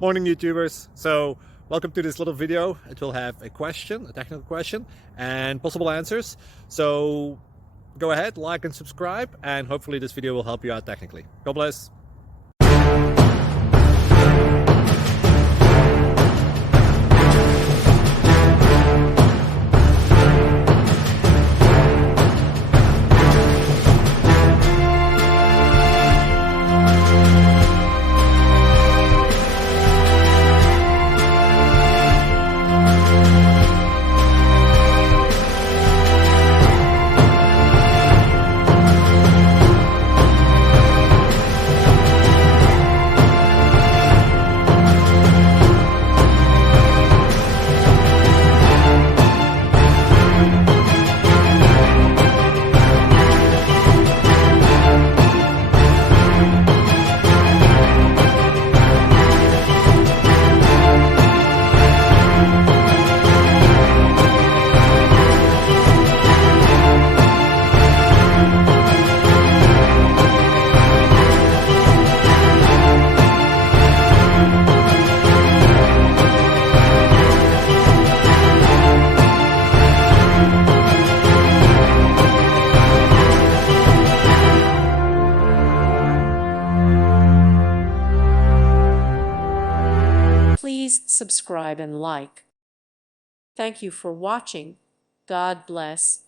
Morning YouTubers. So welcome to this little video. It will have a question, a technical question, and possible answers. So go ahead, like and subscribe, and hopefully this video will help you out technically. God bless. Please subscribe and like. Thank you for watching. God bless.